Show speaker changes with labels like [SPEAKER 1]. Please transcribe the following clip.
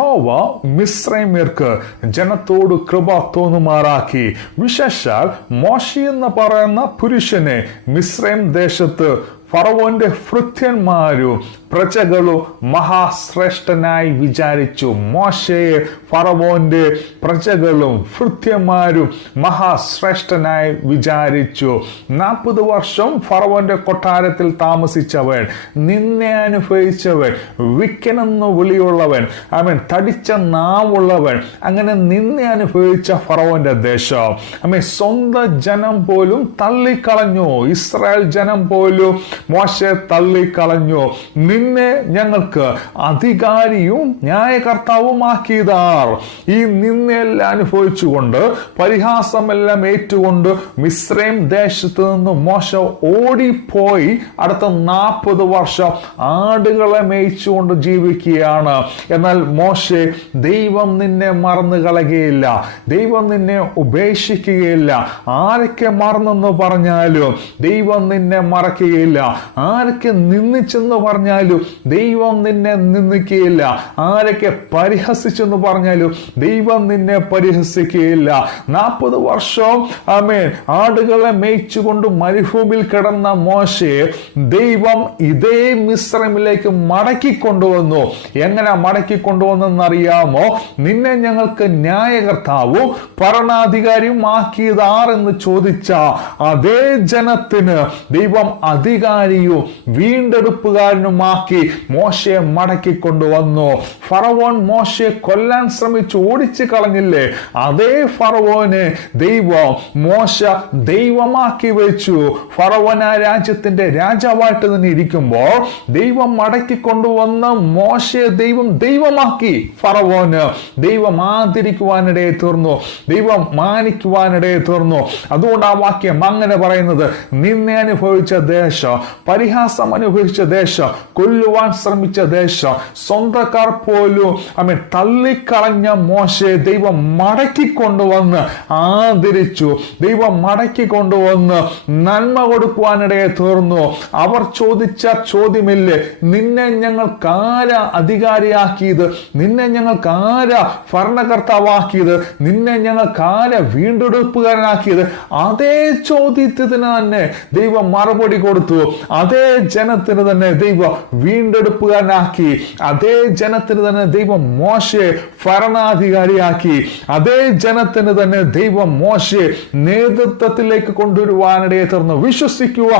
[SPEAKER 1] യഹോവ മിശ്രൈമ്യർക്ക് ജനത്തോട് കൃപ തോന്നുമാറാക്കി. വിശേഷാൽ മോശി എന്ന് പറയുന്ന പുരുഷനെ മിശ്രൈം ദേശത്ത് ഫറവോന്റെ ഭൃത്യന്മാരും പ്രജകളും മഹാശ്രേഷ്ഠനായി വിചാരിച്ചു. മോശയെ ഫറവോന്റെ പ്രജകളും ഭൃത്യന്മാരും മഹാശ്രേഷ്ഠനായി വിചാരിച്ചു. നാൽപ്പത് വർഷം ഫറവോന്റെ കൊട്ടാരത്തിൽ താമസിച്ചവൻ നിന്നെ അനുഭവിച്ചവൻ വിക്കനെന്ന് വിളിയുള്ളവൻ അവൻ തടിച്ച നാവുള്ളവൻ അങ്ങനെ നിന്നെ അനുഭവിച്ച ഫറവോന്റെ ദേശം. അമ്മ സ്വന്തം ജനം പോലും തള്ളിക്കളഞ്ഞു. ഇസ്രായേൽ ജനം പോലും മോശെ തള്ളിക്കളഞ്ഞു. നിന്നെ ഞങ്ങൾക്ക് അധികാരിയും ന്യായകർത്താവുമാക്കിയതാർ. ഈ നിന്നെല്ലാം അനുഭവിച്ചുകൊണ്ട് പരിഹാസമെല്ലാം ഏറ്റുകൊണ്ട് മിശ്രയും ദേശത്ത് നിന്ന് മോശ ഓടിപ്പോയി അടുത്ത നാൽപ്പത് വർഷം ആടുകളെ മേയിച്ചുകൊണ്ട് ജീവിക്കുകയാണ്. എന്നാൽ മോശെ ദൈവം നിന്നെ മറന്നു കളയുകയില്ല. ദൈവം നിന്നെ ഉപേക്ഷിക്കുകയില്ല. ആരൊക്കെ മറന്നെന്ന് പറഞ്ഞാലും ദൈവം നിന്നെ മറക്കുകയില്ല. ആരൊക്കെ നിന്ദിച്ചെന്ന് പറഞ്ഞാലും ദൈവം നിന്നെ നിന്ദിക്കുകയില്ല. ആരൊക്കെ പരിഹസിച്ചെന്ന് പറഞ്ഞാലും ദൈവം നിന്നെ പരിഹസിക്കുകയില്ല. നാൽപ്പത് വർഷം ആമേൻ ആടുകളെ മേയിച്ചുകൊണ്ട് മരുഭൂമിൽ കിടന്ന മോശയെ ദൈവം ഇതേ മിശ്രമിലേക്ക് മടക്കി കൊണ്ടുവന്നു എങ്ങനെ മടക്കി കൊണ്ടുവന്നെന്നറിയാമോ നിന്നെ ഞങ്ങൾക്ക് ന്യായകർത്താവും ഭരണാധികാരിയും ആക്കിയത് എന്ന് ചോദിച്ച അതേ ജനത്തിന് ദൈവം അധികാരിയും വീണ്ടെടുപ്പുകാരനുമാക്കി മോശയെ മടക്കി കൊണ്ടുവന്നു. ഫറവോൻ മോശയെ കൊല്ലാൻ ശ്രമിച്ചു ഓടിച്ചു കളഞ്ഞില്ലേ? അതേ ഫറവോനെ ദൈവം മോശ ദൈവമാക്കി വെച്ചു. ഫറവോൻ രാജ്യത്തിന്റെ രാജാവായിട്ട് തന്നെ ഇരിക്കുമ്പോൾ ദൈവം മടക്കി കൊണ്ടുവന്ന മോശയെ ദൈവം ദൈവമാക്കി. ഫറവോന് ദൈവം ആദരിക്കുവാനിടയെ തീർന്നു. ദൈവം മാനിക്കുവാനിടയെ തീർന്നു. അതുകൊണ്ട് ആ വാക്യം അങ്ങനെ പറയുന്നത് നിന്നെ അനുഭവിച്ച ദേശം പരിഹാസം അനുഭവിച്ച ദേശം കൊല്ലുവാൻ ശ്രമിച്ച ദേശം. സ്വന്തക്കാർ പോലും അമ്മ തള്ളിക്കളഞ്ഞ മോശയെ ദൈവം മടക്കി കൊണ്ടുവന്ന് ആദരിച്ചു. ദൈവം മടക്കി കൊണ്ടുവന്ന് നന്മ കൊടുക്കുവാനിടയെ തീർന്നു. അവർ ചോദിച്ച ചോദ്യമില്ലേ? നിന്നെ ഞങ്ങൾക്ക് കാര അധികാരിയാക്കിയത്? നിന്നെ ഞങ്ങൾക്ക് കാര ഭരണകർത്താവാക്കിയത്? നിന്നെ ഞങ്ങൾക്ക് ആര വീണ്ടെടുപ്പുകാരനാക്കിയത്? അതേ ചോദ്യത്തിന് തന്നെ ദൈവം മറുപടി കൊടുത്തു. അതേ ജനത്തിന് തന്നെ ദൈവം വീണ്ടെടുപ്പുകാരനാക്കി. അതേ ജനത്തിന് തന്നെ ദൈവം മോശയെ ഭരണാധികാരിയാക്കി. അതേ ജനത്തിന് തന്നെ ദൈവം മോശയെ നേതൃത്വത്തിലേക്ക് കൊണ്ടുവരുവാനിടയെ തീർന്നു. വിശ്വസിക്കുക.